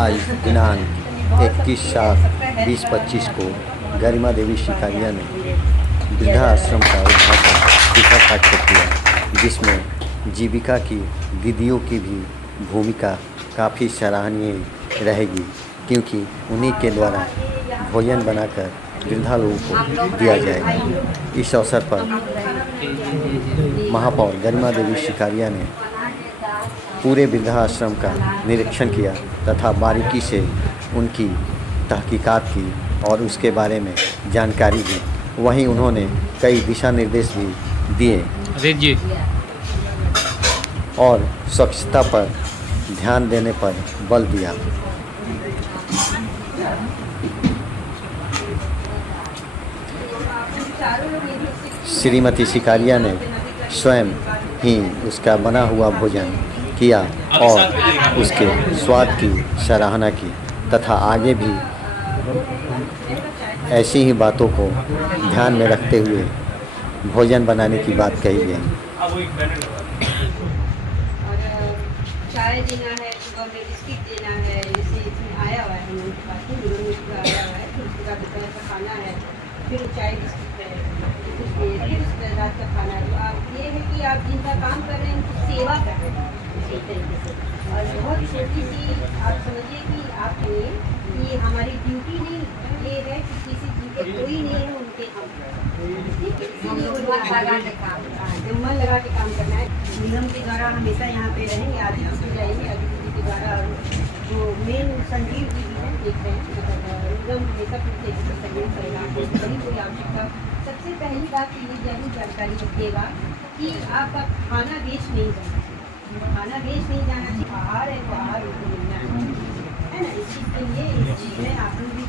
आज दिनांक 21/7/2025 को गरिमा देवी शिकारिया ने वृद्धाश्रम का उद्घाटन टीका पाठ कर किया, जिसमें जीविका की दीदियों की भी भूमिका काफ़ी सराहनीय रहेगी, क्योंकि उन्हीं के द्वारा भोजन बनाकर वृद्धा लोगों को दिया जाएगा। इस अवसर पर महापौर गरिमा देवी शिकारिया ने पूरे वृद्धाश्रम का निरीक्षण किया तथा बारीकी से उनकी तहकीकात की और उसके बारे में जानकारी दी। वहीं उन्होंने कई दिशा निर्देश भी दिए और स्वच्छता पर ध्यान देने पर बल दिया। श्रीमती शिकारिया ने स्वयं ही उसका बना हुआ भोजन किया और उसके स्वाद की सराहना की तथा आगे भी ऐसी ही बातों को ध्यान में रखते हुए भोजन बनाने की बात कही गई। चाय देना है, सुबह में बिस्किट देना है, जैसे इसमें आया हुआ है हम लोग के पास में आया हुआ है, फिर उसके बाद दोपहर का खाना है, फिर चाय बिस्किट है, फिर उसके रात का खाना है। तो आप ये है कि आप जिनका काम कर रहे हैं उनकी सेवा कर रहे हैं इसी तरीके से। और बहुत छोटी सी आप समझिए कि आपने ये हमारी ड्यूटी नहीं ये है कि किसी चीज़ के कोई नहीं है उनके हम मन लगा के काम करना है। निगम के द्वारा हमेशा यहाँ पे रहेंगे, आदि जी जाएंगे, आदि जी के द्वारा जो मेन संजीव जी भी हैं देख रहे हैं, निगम हमेशा पूछते हैं सहयोग करेगा। कोई आवश्यकता सबसे पहली बात ये जरूर जानकारी रखिएगा कि आपका खाना वेस्ट नहीं जाना चाहिए, खाना वेस्ट नहीं जाना चाहिए। आहार है तो आहार उसको मिलना है ना। इस चीज़ के लिए इस चीज़ में आप लोग भी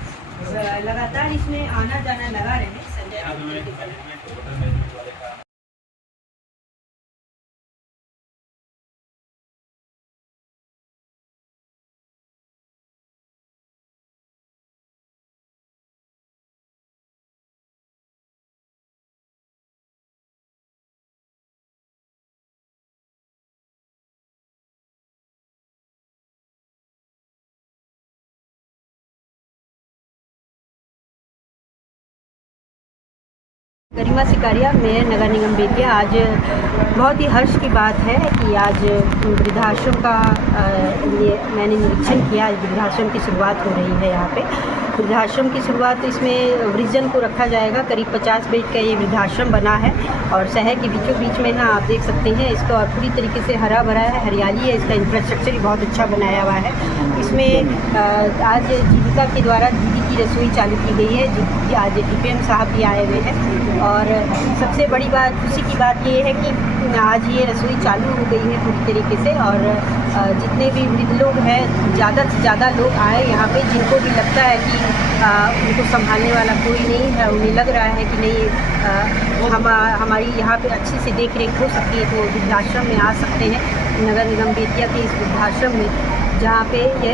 लगातार इसमें आना जाना लगा रहे हैं। संजय गरिमा शिकारिया, मेयर नगर निगम बेतिया। आज बहुत ही हर्ष की बात है कि आज वृद्धाश्रम का ये मैंने निरीक्षण किया। आज वृद्धाश्रम की शुरुआत हो रही है यहाँ पे। वृद्धाश्रम की शुरुआत इसमें वृद्धजन को रखा जाएगा। करीब 50 बेड का ये वृद्धाश्रम बना है और शहर के बीचों बीच में है, आप देख सकते हैं इसका। और पूरी तरीके से हरा भरा है, हरियाली है, इसका इंफ्रास्ट्रक्चर भी बहुत अच्छा बनाया हुआ है। इसमें आज जीविका के द्वारा दीदी की रसोई चालू की गई है, जिसकी आज DPM साहब भी आए हुए हैं। और सबसे बड़ी बात, खुशी की बात ये है कि आज ये रसोई चालू हो गई है पूरी तरीके से। और जितने भी वृद्ध लोग हैं, ज़्यादा से ज़्यादा लोग आए यहाँ पे, जिनको भी लगता है कि उनको संभालने वाला कोई नहीं है, उन्हें लग रहा है कि नहीं हमारी यहाँ पे अच्छी से देख रेख हो सकती है, तो वृद्धाश्रम में आ सकते हैं। नगर निगम बेतिया के इस वृद्धाश्रम में, जहाँ पे ये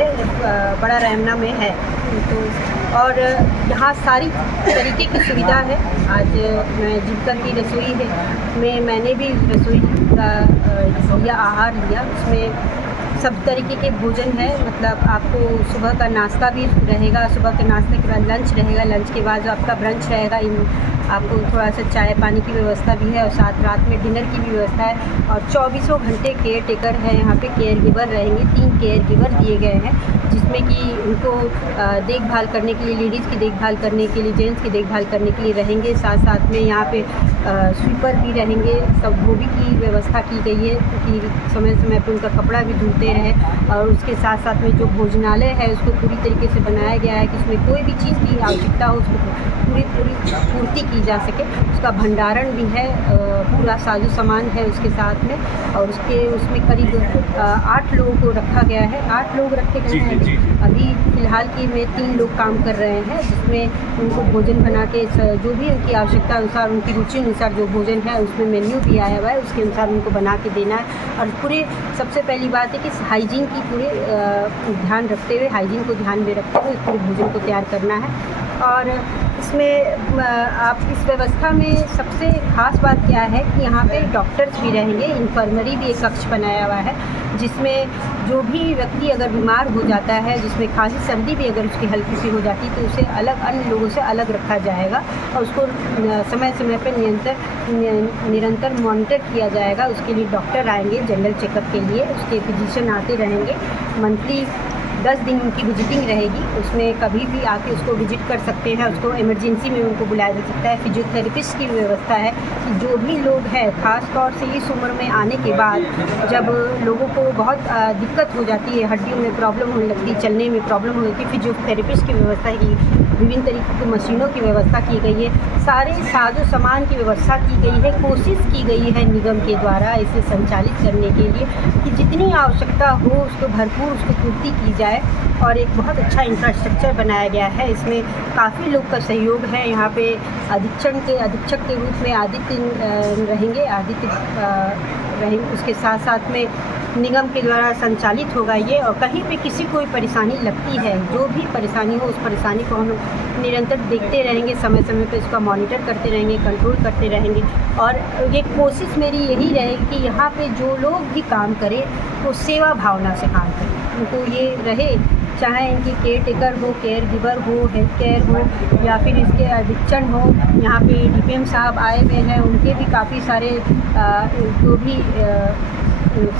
बड़ा रैमना में है। तो और यहाँ सारी तरीके की सुविधा है। आज मैं जीविका की रसोई है में मैंने भी रसोई का लिया, आहार लिया। उसमें सब तरीके के भोजन है, मतलब आपको सुबह का नाश्ता भी रहेगा, सुबह के नाश्ते के बाद लंच रहेगा, लंच के बाद जो आपका ब्रंच रहेगा, आपको थोड़ा सा चाय पानी की व्यवस्था भी है और साथ रात में डिनर की भी व्यवस्था है। और 24 घंटे केयर टेकर है यहाँ पे, केयर गिवर रहेंगे। 3 केयर गिवर दिए गए हैं, जिसमें कि उनको देखभाल करने के लिए, लेडीज़ की देखभाल करने के लिए, जेंट्स की देखभाल करने के लिए रहेंगे। साथ साथ में यहाँ पे स्वीपर भी रहेंगे। सब धोबी की व्यवस्था की गई है कि समय समय पर उनका कपड़ा भी धुलते रहे। और उसके साथ साथ में जो भोजनालय है उसको पूरी तरीके से बनाया गया है कि उसमें कोई भी चीज़ की आवश्यकता हो उसको पूरी पूर्ति की जा सके। उसका भंडारण भी है, पूरा साजो सामान है उसके साथ में। और उसमें करीब 8 लोगों को रखा गया है। 8 लोग रखे गए हैं। अभी फ़िलहाल की में 3 लोग काम कर रहे हैं, जिसमें उनको भोजन बना के जो भी उनकी आवश्यकता अनुसार, उनकी रुचि अनुसार जो भोजन है उसमें मेन्यू भी आया हुआ है, उसके अनुसार उनको बना के देना है। और पूरे सबसे पहली बात है कि हाइजीन की पूरे ध्यान रखते हुए, हाइजीन को ध्यान में रखते हुए पूरे भोजन को तैयार करना है। और इसमें आप इस व्यवस्था में सबसे ख़ास बात क्या है कि यहाँ पे डॉक्टर्स भी रहेंगे, इन्फर्मरी भी एक कक्ष बनाया हुआ है जिसमें जो भी व्यक्ति अगर बीमार हो जाता है, जिसमें खांसी सर्दी भी अगर उसकी हल्की सी हो जाती है तो उसे अलग अन्य लोगों से अलग रखा जाएगा और उसको समय समय पर निरंतर मॉनिटर किया जाएगा। उसके लिए डॉक्टर आएंगे जनरल चेकअप के लिए, उसके फिजिशियन आते रहेंगे। मंथली 10 दिन उनकी विजिटिंग रहेगी, उसमें कभी भी आके उसको विजिट कर सकते हैं। उसको इमरजेंसी में उनको बुलाया जा सकता है। फिजियोथेरेपिस्ट की व्यवस्था है कि जो भी लोग हैं, ख़ास तौर से इस उम्र में आने के बाद जब लोगों को बहुत दिक्कत हो जाती है, हड्डियों में प्रॉब्लम होने लगती है, चलने में प्रॉब्लम हो जाती है, फिजियोथेरेपिस्ट की व्यवस्था है कि विभिन्न तरीके की मशीनों की व्यवस्था की गई है, सारे साजो सामान की व्यवस्था की गई है। कोशिश की गई है निगम के द्वारा इसे संचालित करने के लिए कि जितनी आवश्यकता हो उसको भरपूर उसको पूर्ति की जाए और एक बहुत अच्छा इंफ्रास्ट्रक्चर बनाया गया है। इसमें काफ़ी लोग का सहयोग है। यहाँ पे अधीक्षक के रूप में आदित्य रहेंगे। उसके साथ साथ में निगम के द्वारा संचालित होगा ये, और कहीं पे किसी कोई परेशानी लगती है, जो भी परेशानी हो उस परेशानी को हम निरंतर देखते रहेंगे, समय समय पे उसका मॉनिटर करते रहेंगे, कंट्रोल करते रहेंगे। और ये कोशिश मेरी यही रहेगी कि यहाँ पे जो लोग भी काम करें वो सेवा भावना से काम करें। उनको ये रहे, चाहे इनकी केयर टेकर हो, केयर गिवर हो, हेल्थ केयर हो या फिर इसके अधीक्षण हो। यहाँ पे डीपीएम साहब आए हुए हैं, उनके भी काफ़ी सारे जो भी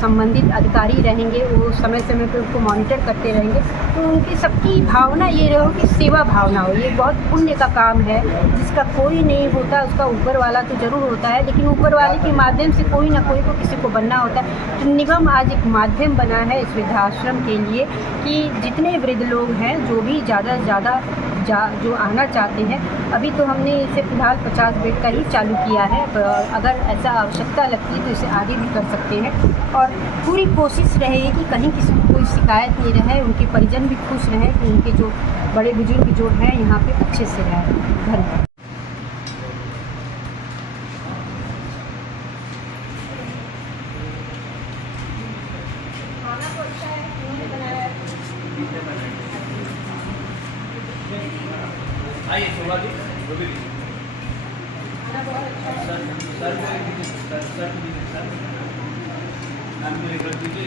संबंधित अधिकारी रहेंगे वो समय समय पे उसको मॉनिटर करते रहेंगे। तो उनकी सबकी भावना ये रहो कि सेवा भावना हो। ये बहुत पुण्य का काम है जिसका कोई नहीं होता, उसका ऊपर वाला तो ज़रूर होता है, लेकिन ऊपर वाले के माध्यम से कोई ना कोई को किसी को बनना होता है। तो निगम आज एक माध्यम बना है इस वृद्धाश्रम के लिए कि जितने वृद्ध लोग हैं, जो भी ज़्यादा से ज़्यादा जो आना चाहते हैं, अभी तो हमने इसे फ़िलहाल 50 बेड का ही चालू किया है, अगर ऐसा आवश्यकता लगती है तो इसे आगे भी कर सकते हैं। और पूरी कोशिश रहेगी कि कहीं किसी को कोई शिकायत नहीं रहे, उनके परिजन भी खुश रहें कि उनके जो बड़े बुजुर्ग जो हैं यहाँ पे अच्छे से रहें। धन्यवाद। आइए शोभा जी, सर नाम मेरे कर दीजिए।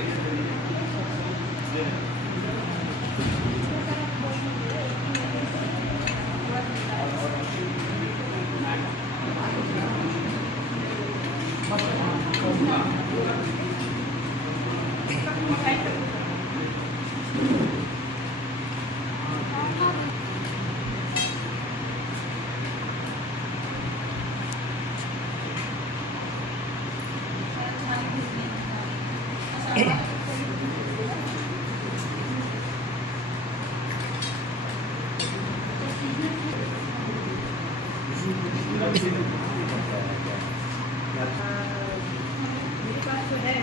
मेरे पास जो है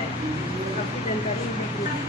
आपकी जानकारी है।